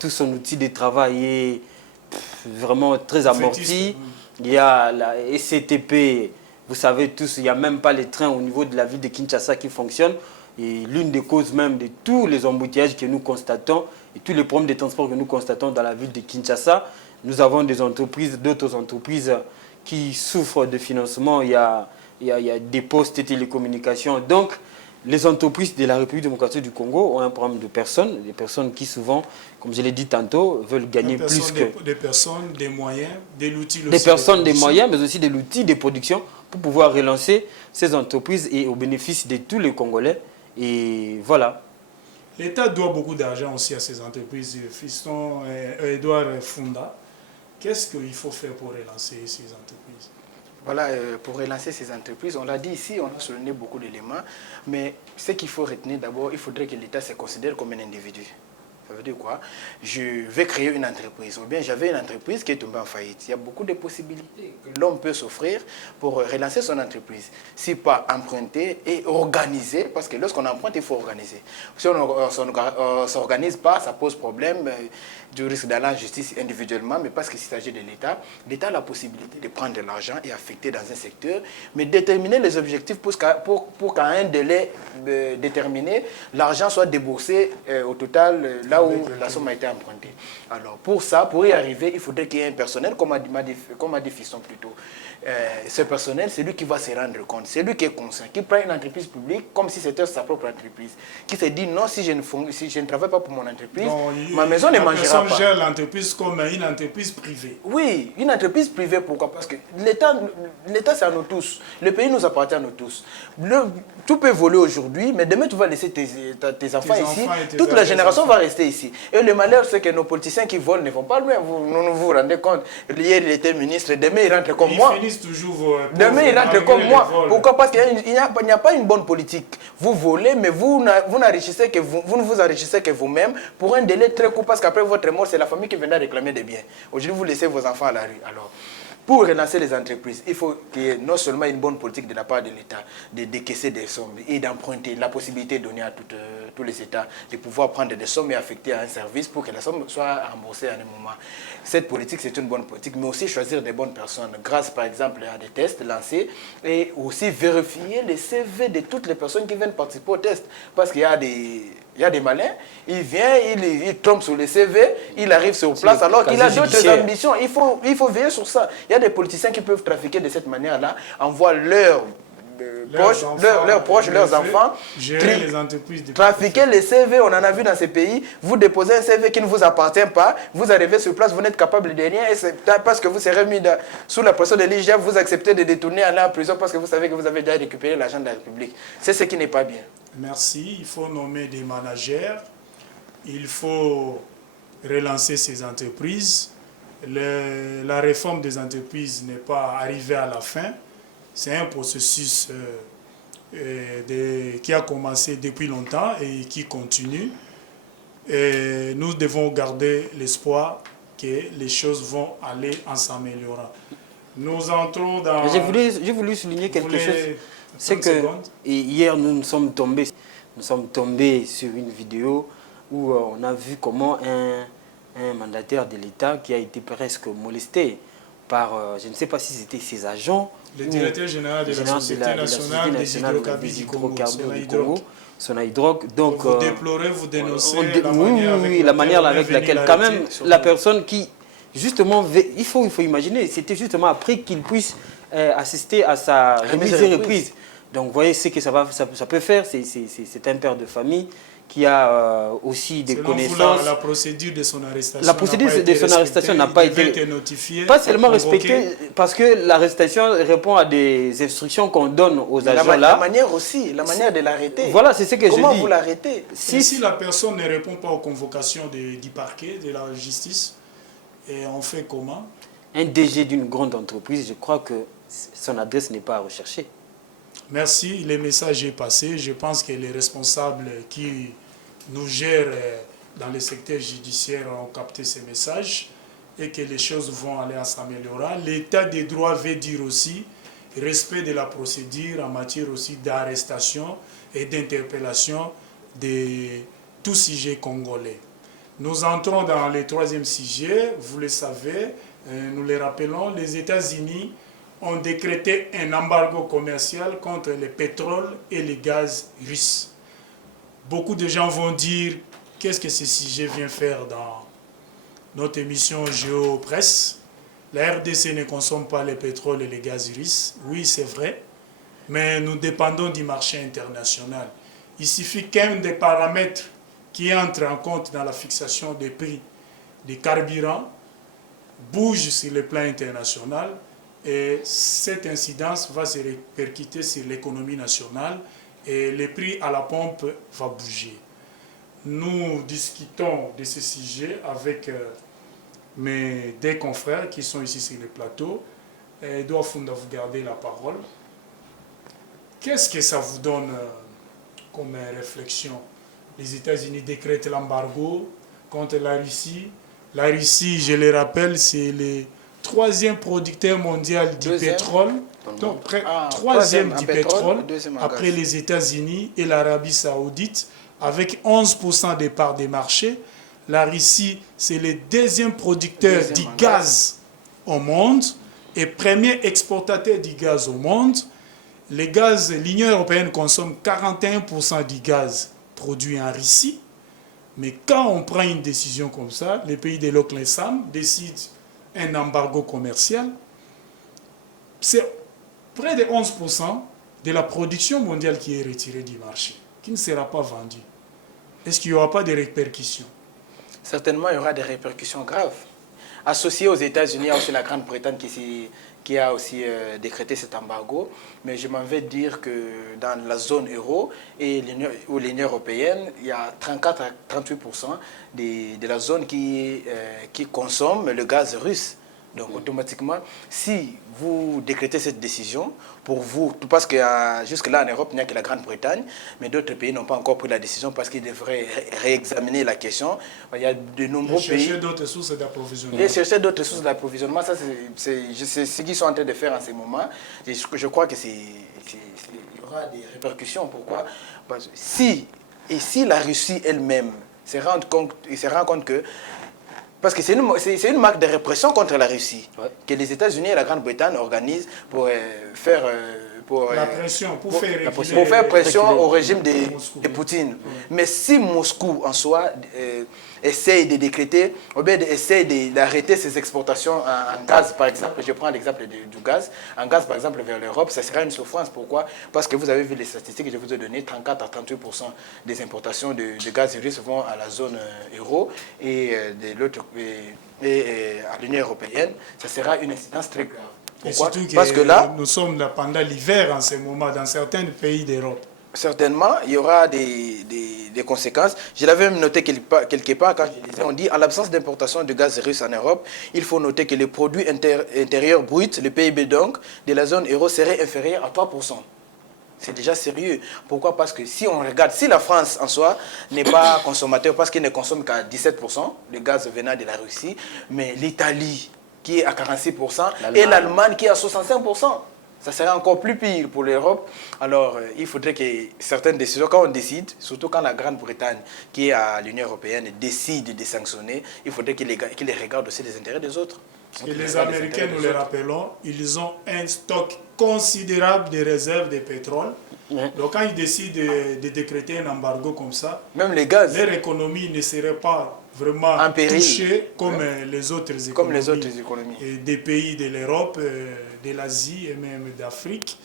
tout son outil de travail est vraiment très amorti. Il y a la SCTP, vous savez tous, il n'y a même pas les trains au niveau de la ville de Kinshasa qui fonctionnent. Et l'une des causes même de tous les embouteillages que nous constatons et tous les problèmes de transport que nous constatons dans la ville de Kinshasa, nous avons des entreprises, d'autres entreprises qui souffrent de financement. Il y a il y a des postes de télécommunications. Donc, les entreprises de la République démocratique du Congo ont un problème de personnes, des personnes qui souvent, comme je l'ai dit tantôt, veulent gagner plus que... Des personnes, des moyens, de l'outil. Des personnes, des moyens, mais aussi de l'outil de production pour pouvoir relancer ces entreprises et au bénéfice de tous les Congolais. Et voilà. L'État doit beaucoup d'argent aussi à ces entreprises. Fiston Edouard Funda, qu'est-ce qu'il faut faire pour relancer ces entreprises? Voilà, pour relancer ces entreprises, on l'a dit ici, on a souligné beaucoup d'éléments, mais ce qu'il faut retenir d'abord, il faudrait que l'État se considère comme un individu. Ça veut dire quoi? Je vais créer une entreprise, ou bien j'avais une entreprise qui est tombée en faillite. Il y a beaucoup de possibilités que l'homme peut s'offrir pour relancer son entreprise. Si pas emprunter et organiser, parce que lorsqu'on emprunte, il faut organiser. Si on ne s'organise pas, ça pose problème du risque d'aller en justice individuellement, mais parce qu'il s'agit de l'État, l'État a la possibilité de prendre de l'argent et affecter dans un secteur, mais déterminer les objectifs pour qu'à un délai déterminé, l'argent soit déboursé au total là où la somme a été empruntée. Alors pour ça, pour y arriver, il faudrait qu'il y ait un personnel, comme a dit Fiston plus tôt. Ce personnel, c'est lui qui va se rendre compte, c'est lui qui est conscient, qui prend une entreprise publique comme si c'était sa propre entreprise, qui se dit non, si je ne travaille pas pour mon entreprise, ma maison ne mangera pas. On gère l'entreprise comme une entreprise privée. Oui, une entreprise privée, pourquoi? Parce que l'État c'est à nous tous, le pays nous appartient à nous tous. Tout peut voler aujourd'hui, mais demain tu vas laisser tes enfants ici, toute la génération va rester ici. Et le malheur, c'est que nos politiciens qui volent ne vont pas loin, vous vous rendez compte. Hier il était ministre, demain il rentre comme moi. Toujours demain, il rentre comme moi. Pourquoi? Parce qu'il n'y a pas une bonne politique. Vous volez, mais vous ne vous enrichissez que vous-même pour un délai très court, parce qu'après votre mort, c'est la famille qui viendra réclamer des biens. Aujourd'hui, vous laissez vos enfants à la rue. Alors, pour relancer les entreprises, il faut qu'il y ait non seulement une bonne politique de la part de l'État, de décaisser des sommes et d'emprunter, la possibilité donnée à tous les États de pouvoir prendre des sommes et affecter à un service pour que la somme soit remboursée à un moment. Cette politique, c'est une bonne politique, mais aussi choisir des bonnes personnes, grâce par exemple à des tests lancés, et aussi vérifier les CV de toutes les personnes qui viennent participer aux tests. Parce qu'il y a des malins, il vient, il tombe sur les CV, il arrive sur place alors qu'il a d'autres ambitions. Il faut veiller sur ça. Il y a des politiciens qui peuvent trafiquer de cette manière-là, envoient leurs proches, leurs enfants, gérer les entreprises, trafiquer les CV, on en a vu dans ces pays. Vous déposez un CV qui ne vous appartient pas, vous arrivez sur place, vous n'êtes capable de rien, et c'est parce que vous serez mis sous la pression de l'IGF, vous acceptez de détourner, aller en prison parce que vous savez que vous avez déjà récupéré l'argent de la République. C'est ce qui n'est pas bien. Merci. Il faut nommer des managers, il faut relancer ces entreprises. La réforme des entreprises n'est pas arrivée à la fin. C'est un processus qui a commencé depuis longtemps et qui continue. Et nous devons garder l'espoir que les choses vont aller en s'améliorant. Nous entrons dans... J'ai voulu souligner quelque chose. C'est que hier, nous sommes tombés sur une vidéo où on a vu comment un mandataire de l'État qui a été presque molesté par, je ne sais pas si c'était ses agents, le directeur général de la Société nationale des hydrocarbures du Congo, Sonaïdroc. Donc, vous déplorez, vous dénoncez la manière avec laquelle, quand même, la personne qui, justement, il faut imaginer, c'était justement après qu'il puisse assister à sa remise et reprise. Donc, vous voyez ce que ça peut faire. C'est un père de famille qui a aussi des connaissances. La procédure de son arrestation. La procédure de son arrestation n'a pas été notifiée. Pas seulement respectée, parce que l'arrestation répond à des instructions qu'on donne aux agents là. La manière aussi, la manière de l'arrêter. Voilà, c'est ce que je dis. Comment vous l'arrêtez? Si la personne ne répond pas aux convocations du parquet, de la justice, et on fait comment? Un DG d'une grande entreprise, je crois que son adresse n'est pas à rechercher. Merci, le message est passé. Je pense que les responsables qui nous gèrent dans le secteur judiciaire ont capté ces messages et que les choses vont aller en s'améliorant. L'état des droits veut dire aussi respect de la procédure en matière aussi d'arrestation et d'interpellation de tout sujet congolais. Nous entrons dans le troisième sujet, vous le savez, nous le rappelons, les États-Unis ont décrété un embargo commercial contre le pétrole et le gaz russe. Beaucoup de gens vont dire qu'est-ce que ce sujet vient faire dans notre émission Géopresse. La RDC ne consomme pas le pétrole et le gaz russe. Oui, c'est vrai. mais nous dépendons du marché international. Il suffit qu'un des paramètres qui entre en compte dans la fixation des prix des carburants bouge sur le plan international et cette incidence va se répercuter sur l'économie nationale et les prix à la pompe vont bouger. Nous discutons de ce sujet avec mes deux confrères qui sont ici sur le plateau. Edouard Funda, vous gardez la parole. Qu'est-ce que ça vous donne comme réflexion? Les États-Unis décrètent l'embargo contre la Russie. La Russie, je le rappelle, c'est le troisième producteur mondial du pétrole. Donc, troisième du pétrole, après les États-Unis et l'Arabie Saoudite, avec 11% des parts des marchés. La Russie, c'est le deuxième producteur du gaz au monde et premier exportateur du gaz au monde. Les gaz, l'Union européenne consomme 41% du gaz produit en Russie. Mais quand on prend une décision comme ça, les pays de l'OCLE SAM décident un embargo commercial, c'est près de 11% de la production mondiale qui est retirée du marché, qui ne sera pas vendue. Est-ce qu'il n'y aura pas de répercussions? Certainement, il y aura des répercussions graves. Associé aux États-Unis, il y a aussi la Grande-Bretagne qui a aussi décrété cet embargo. Mais je m'en vais dire que dans la zone euro et l'Union européenne, il y a 34 à 38% de la zone qui consomme le gaz russe. Donc automatiquement, si vous décrétez cette décision, pour vous, parce que jusque-là en Europe, il n'y a que la Grande-Bretagne, mais d'autres pays n'ont pas encore pris la décision parce qu'ils devraient réexaminer la question. Il y a de nombreux pays... chercher d'autres sources d'approvisionnement. Et chercher d'autres sources d'approvisionnement, ça c'est ce qu'ils sont en train de faire en ce moment. Je crois que il y aura des répercussions. Pourquoi? Parce que si la Russie elle-même se rend compte que... Parce que c'est une marque de répression contre la Russie que les États-Unis et la Grande-Bretagne organisent pour faire... pour faire pression au régime de Poutine. Mais si Moscou, en soi, essaye de décréter, ou bien essaye d'arrêter ses exportations en gaz, par exemple, je prends l'exemple du gaz, en gaz, par exemple, vers l'Europe, ça sera une souffrance. Pourquoi? Parce que vous avez vu les statistiques que je vous ai données, 34 à 38% des importations de gaz russe vont à la zone euro et à l'Union européenne, ça sera une incidence très grave. Pourquoi? Et surtout parce que là, nous sommes là pendant l'hiver en ce moment dans certains pays d'Europe. Certainement, il y aura des conséquences. Je l'avais même noté quelque part quand je disais, on dit, en l'absence d'importation de gaz russe en Europe, il faut noter que le produit intérieur brut, le PIB donc, de la zone euro serait inférieur à 3%. C'est déjà sérieux. Pourquoi? Parce que si on regarde, si la France en soi n'est pas consommateur, parce qu'elle ne consomme qu'à 17% de gaz venant de la Russie, mais l'Italie qui est à 46% et l'Allemagne qui est à 65%. Ça serait encore plus pire pour l'Europe. Alors, il faudrait que certaines décisions, quand on décide, surtout quand la Grande-Bretagne, qui est à l'Union européenne, décide de sanctionner, il faudrait qu'ils regardent aussi les intérêts des autres. Et les Américains, nous les rappelons, ils ont un stock considérable de réserves de pétrole. Donc, quand ils décident de décréter un embargo comme ça, même les gaz, leur économie ne serait pas vraiment touchée comme les autres économies. Comme les autres économies. Et des pays de l'Europe, de l'Asie et même d'Afrique.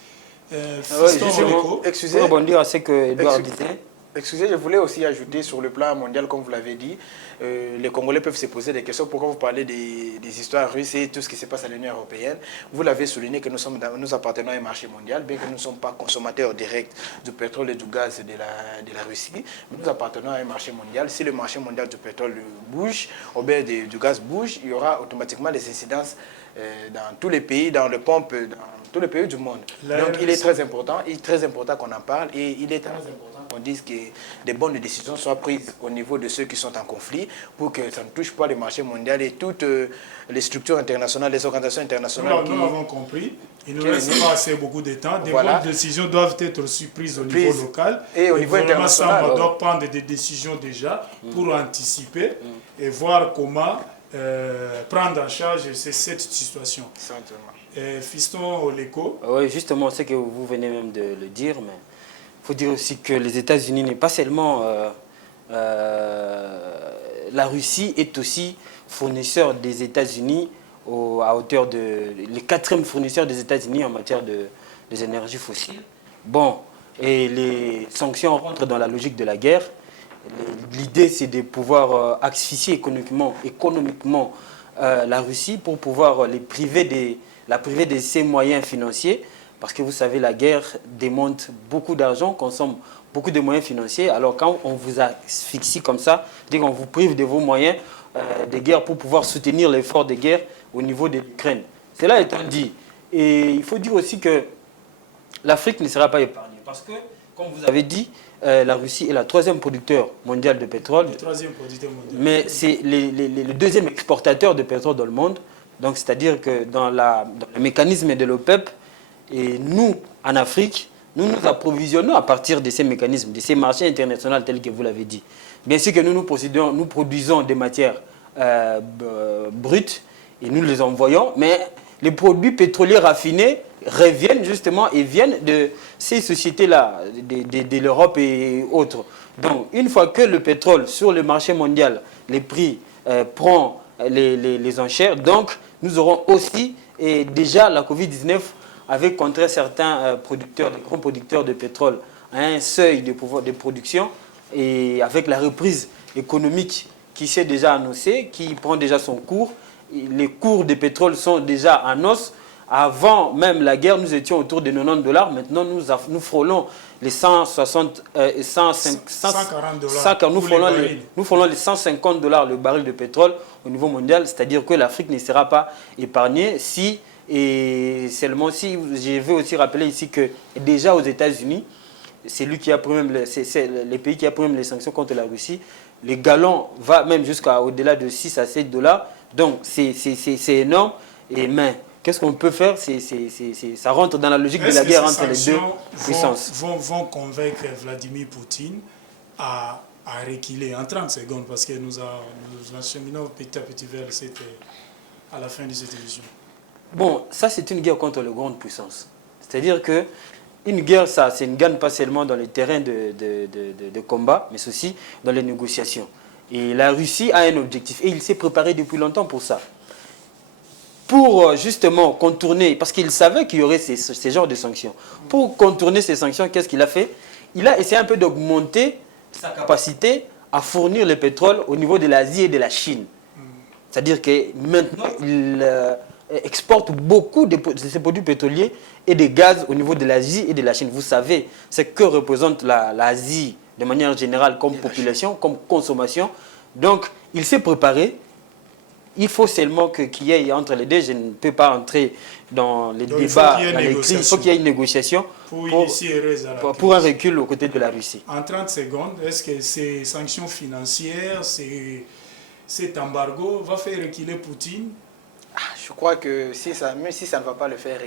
Excusez, pour rebondir à ce que Edouard disait. Excusez, je voulais aussi ajouter sur le plan mondial, comme vous l'avez dit, les Congolais peuvent se poser des questions. Pourquoi vous parlez des histoires russes et tout ce qui se passe à l'Union européenne? Vous l'avez souligné que nous appartenons à un marché mondial, bien que nous ne sommes pas consommateurs directs du pétrole et du gaz de la Russie. Mais nous appartenons à un marché mondial. Si le marché mondial du pétrole bouge, ou bien du gaz bouge, il y aura automatiquement des incidences dans tous les pays, dans les pompes, dans tous les pays du monde. Donc il est très important qu'on en parle et il est très important qu'on dise que des bonnes décisions soient prises au niveau de ceux qui sont en conflit pour que ça ne touche pas le marché mondial et toutes les structures internationales, les organisations internationales. Nous l'avons compris. Il ne nous reste pas assez beaucoup de temps. Des bonnes décisions doivent être prises au niveau local. Et au niveau international. On doit prendre des décisions déjà pour anticiper et voir comment prendre en charge cette situation. Fiston Oleko. Oui, justement, c'est que vous venez même de le dire, mais il faut dire aussi que les États-Unis n'est pas seulement... la Russie est aussi fournisseur des États-Unis à hauteur de... le 4e fournisseur des États-Unis en matière des énergies fossiles. Bon, et les sanctions rentrent dans la logique de la guerre. L'idée, c'est de pouvoir asphyxier économiquement la Russie pour pouvoir la priver de ses moyens financiers. Parce que vous savez, la guerre demande beaucoup d'argent, consomme beaucoup de moyens financiers. Alors quand on vous asphyxie comme ça, dès qu'on vous prive de vos moyens de guerre pour pouvoir soutenir l'effort de guerre au niveau de l'Ukraine. Cela étant dit, et il faut dire aussi que l'Afrique ne sera pas épargnée. Parce que, comme vous avez dit, la Russie est la 3e producteur mondial de pétrole. Le 3e producteur mondial. Mais c'est le 2e exportateur de pétrole dans le monde. Donc, c'est-à-dire que dans le mécanisme de l'OPEP, et nous, en Afrique, nous nous approvisionnons à partir de ces mécanismes, de ces marchés internationaux tels que vous l'avez dit. Bien sûr que nous produisons des matières brutes et nous les envoyons, mais les produits pétroliers raffinés reviennent justement et viennent de ces sociétés-là, de l'Europe et autres. Donc, une fois que le pétrole sur le marché mondial, les prix prend les enchères, donc nous aurons aussi, et déjà la Covid-19 avait contraint certains producteurs, des grands producteurs de pétrole à un seuil de production, et avec la reprise économique qui s'est déjà annoncée, qui prend déjà son cours, les cours des pétroles sont déjà en hausse. Avant même la guerre, nous étions autour de 90 $. Maintenant, nous frôlons les 140 nous frôlons les 150 $ le baril de pétrole au niveau mondial. C'est-à-dire que l'Afrique ne sera pas épargnée si, et seulement si, je veux aussi rappeler ici que déjà aux États-Unis, c'est les pays qui a pris même les sanctions contre la Russie, les gallons va même jusqu'à au-delà de 6 à 7 $. Donc, c'est énorme. Et mais, qu'est-ce qu'on peut faire? Ça rentre dans la logique de la guerre entre les deux puissances. Vont convaincre Vladimir Poutine à reculer en 30 secondes, parce que nous acheminons petit à petit vers à la fin de cette émission. Bon, ça c'est une guerre contre les grandes puissances. C'est-à-dire que une guerre, ça ne gagne pas seulement dans les terrains de combat, mais aussi dans les négociations. Et la Russie a un objectif, et il s'est préparé depuis longtemps pour ça. Pour justement contourner, parce qu'il savait qu'il y aurait ces genres de sanctions. Pour contourner ces sanctions, qu'est-ce qu'il a fait? Il a essayé un peu d'augmenter sa capacité à fournir le pétrole au niveau de l'Asie et de la Chine. C'est-à-dire que maintenant, il exporte beaucoup de ces produits pétroliers et de gaz au niveau de l'Asie et de la Chine. Vous savez ce que représente l'Asie de manière générale comme population, comme consommation. Donc, il s'est préparé. Il faut seulement qu'il y ait entre les deux, je ne peux pas entrer dans les débats, dans les cris, il faut qu'il y ait une négociation pour un recul aux côtés de la Russie. En 30 secondes, est-ce que ces sanctions financières, cet embargo va faire reculer Poutine? Je crois que même si ça ne va pas le faire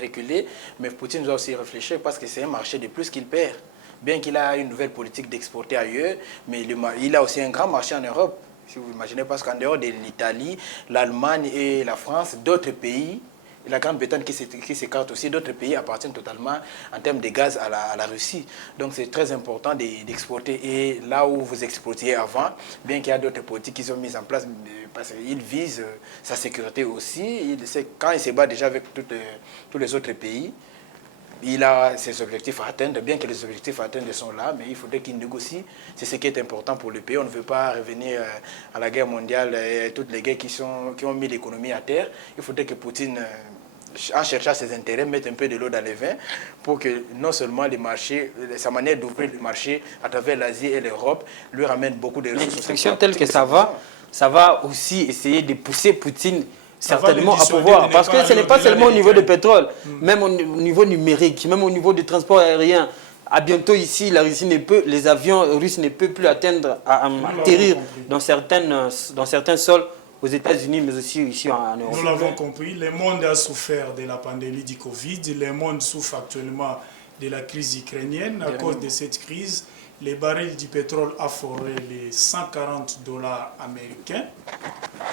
reculer, mais Poutine doit aussi réfléchir parce que c'est un marché de plus qu'il perd. Bien qu'il a une nouvelle politique d'exporter ailleurs, mais il a aussi un grand marché en Europe. Si vous imaginez, parce qu'en dehors de l'Italie, l'Allemagne et la France, d'autres pays, et la Grande-Bretagne qui s'écarte aussi, d'autres pays appartiennent totalement en termes de gaz à la Russie. Donc c'est très important d'exporter. Et là où vous exportiez avant, bien qu'il y a d'autres politiques qui sont mises en place, parce qu'il vise sa sécurité aussi, quand il se bat déjà avec tous les autres pays, il a ses objectifs à atteindre, bien que les objectifs à atteindre sont là, mais il faudrait qu'il négocie. C'est ce qui est important pour le pays. On ne veut pas revenir à la guerre mondiale et toutes les guerres qui ont mis l'économie à terre. Il faudrait que Poutine, en cherchant ses intérêts, mette un peu de l'eau dans les vins pour que non seulement les marchés, sa manière d'ouvrir le marché à travers l'Asie et l'Europe lui ramène beaucoup de ressources. Les sanctions telles que ça va aussi essayer de pousser Poutine certainement à pouvoir, parce que ce n'est pas seulement au niveau du pétrole, même au niveau numérique, même au niveau du transport aérien. À bientôt ici, la Russie les avions russes ne peuvent plus atteindre, atterrir dans certains sols aux États-Unis, mais aussi ici en Europe. Nous l'avons compris, le monde a souffert de la pandémie du Covid, le monde souffre actuellement de la crise ukrainienne. À cause de cette crise, les barils du pétrole a frôlé les 140 $ américains.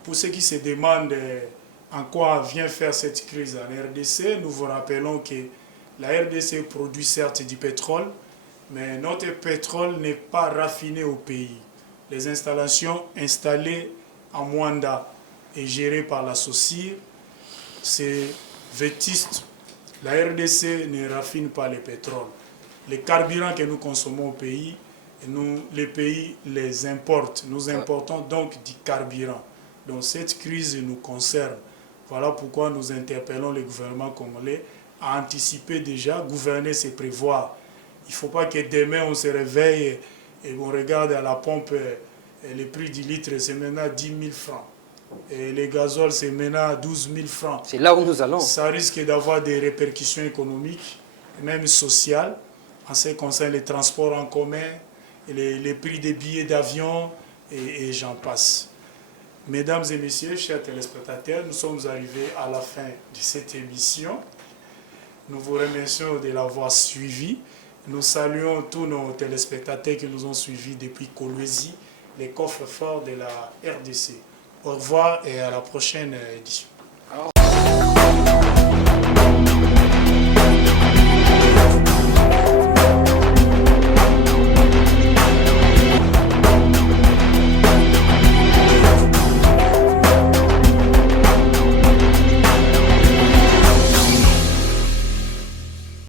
Pour ceux qui se demandent en quoi vient faire cette crise en RDC, nous vous rappelons que la RDC produit certes du pétrole, mais notre pétrole n'est pas raffiné au pays. Les installations installées en Mwanda et gérées par la SOCIR, c'est vétuste. La RDC ne raffine pas le pétrole. Les carburants que nous consommons au pays, les pays les importent. Nous importons donc du carburant. Donc cette crise nous concerne. Voilà pourquoi nous interpellons le gouvernement congolais à anticiper déjà. Gouverner, c'est prévoir. Il ne faut pas que demain on se réveille et on regarde à la pompe le prix du litre, c'est maintenant 10 000 francs. Et les gazoles, c'est maintenant 12 000 francs. C'est là où nous allons. Ça risque d'avoir des répercussions économiques, même sociales, en ce qui concerne les transports en commun, et les prix des billets d'avion, et j'en passe. Mesdames et messieurs, chers téléspectateurs, nous sommes arrivés à la fin de cette émission. Nous vous remercions de l'avoir suivi. Nous saluons tous nos téléspectateurs qui nous ont suivis depuis Kolwezi, les coffres forts de la RDC. Au revoir et à la prochaine édition.